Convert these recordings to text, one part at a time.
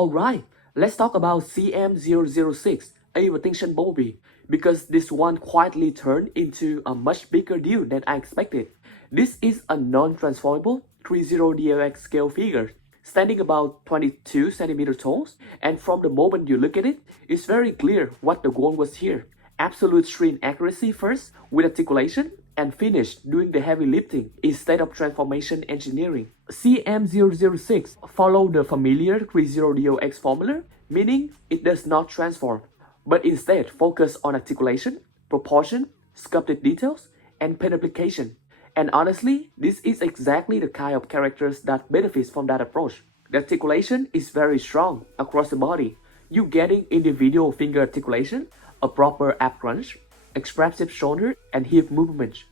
Alright, let's talk about CM-006 Age of Extinction Bumblebee, because this one quietly turned into a much bigger deal than I expected. This is a non-transformable Threezero DLX scale figure, standing about 22 cm tall, and from the moment you look at it, it's very clear what the goal was here. Absolute shrink accuracy first, with articulation, and finish doing the heavy lifting instead of transformation engineering. CM-006 follow the familiar Threezero DLX formula, meaning it does not transform, but instead focus on articulation, proportion, sculpted details, and pen application. And honestly, this is exactly the kind of characters that benefits from that approach. The articulation is very strong across the body. You getting individual finger articulation, a proper ab crunch, expressive shoulder and hip movements,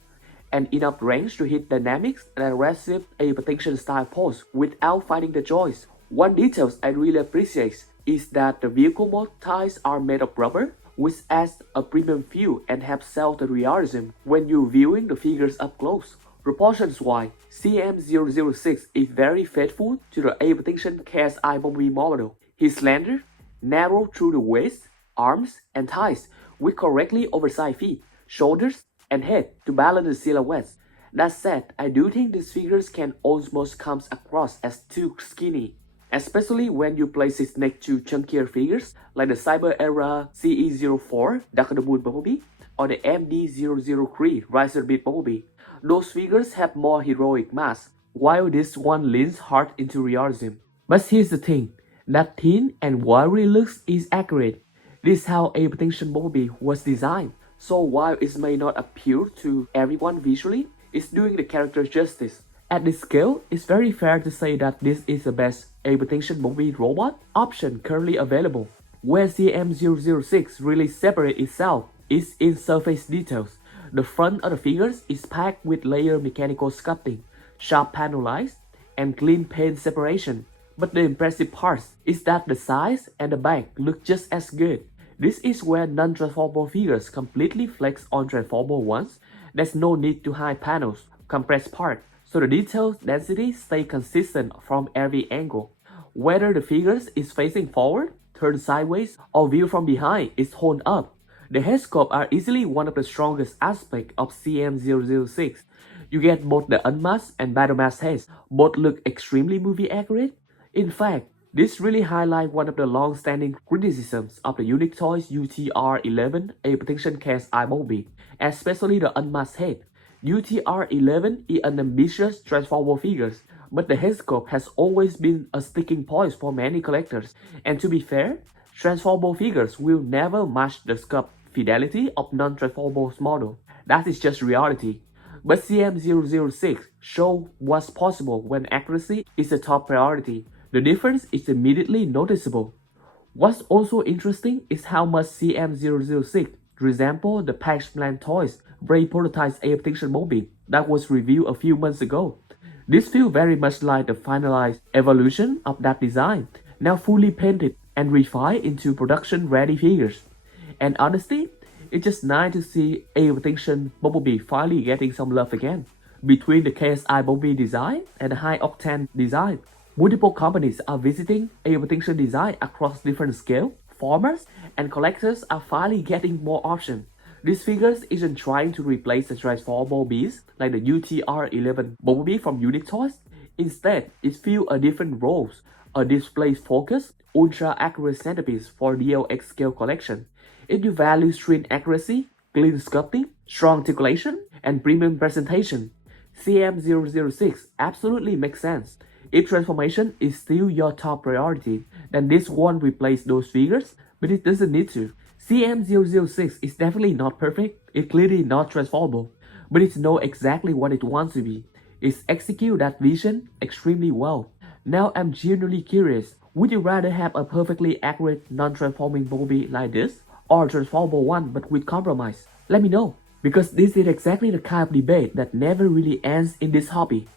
and enough range to hit dynamics and aggressive Age of Extinction style pose without fighting the joints. One detail I really appreciate is that the vehicle mode ties are made of rubber, which adds a premium feel and helps sell the realism when you're viewing the figures up close. Proportions-wise, CM-006 is very faithful to the Age of Extinction KSI Bumblebee model. He's slender, narrow through the waist, arms, and thighs, with correctly oversized feet, shoulders, and head to balance the silhouettes. That said, I do think these figures can almost come across as too skinny, especially when you place it next to chunkier figures like the Cyber Era CE-04 DOTM Bumblebee or the MD-003 ROTB Bumblebee. Those figures have more heroic mass, while this one leans hard into realism. But here's the thing, that thin and wiry looks is accurate. This is how Age of Extinction Bumblebee was designed. So while it may not appeal to everyone visually, it's doing the character justice. At this scale, it's very fair to say that this is the best Age of Extinction Bumblebee robot option currently available. Where CM-006 really separates itself is in surface details. The front of the figures is packed with layered mechanical sculpting, sharp panel lines, and clean paint separation. But the impressive part is that the sides and the back look just as good. This is where non-transformable figures completely flex on transformable ones. There's no need to hide panels, compress parts, so the detail density stays consistent from every angle. Whether the figures is facing forward, turned sideways, or viewed from behind is honed up. The head sculpts are easily one of the strongest aspects of CM-006. You get both the unmasked and battle mask heads. Both look extremely movie accurate. In fact, this really highlights one of the long-standing criticisms of the Unique Toys UTR-11 Age of Extinction KSI Bumblebee, especially the unmasked head. UTR-11 is an ambitious transformable figure, but the head sculpt has always been a sticking point for many collectors. And to be fair, transformable figures will never match the sculpt fidelity of non-transformable models. That is just reality. But CM-006 shows what's possible when accuracy is the top priority. The difference is immediately noticeable. What's also interesting is how much CM-006 resembles the Patch Plant Toys Brave prototype Age of Extinction Bumblebee that was reviewed a few months ago. This feels very much like the finalized evolution of that design, now fully painted and refined into production-ready figures. And honestly, it's just nice to see Age of Extinction Bumblebee finally getting some love again. Between the KSI Bumblebee design and the high-octane design, multiple companies are visiting Age of Extinction design across different scales, formats, and collectors are finally getting more options. This figure isn't trying to replace the transformable beast like the UTR-11 Bumblebee from Unique Toys. Instead, it fills a different roles, a display-focused, ultra-accurate centerpiece for DLX scale collection. If you value shrink accuracy, clean sculpting, strong articulation, and premium presentation, CM-006 absolutely makes sense. If transformation is still your top priority, then this won't replace those figures, but it doesn't need to. CM-006 is definitely not perfect, it's clearly not transformable, but it knows exactly what it wants to be. It executes that vision extremely well. Now I'm genuinely curious, would you rather have a perfectly accurate non-transforming Bumblebee like this, or a transformable one but with compromise? Let me know, because this is exactly the kind of debate that never really ends in this hobby.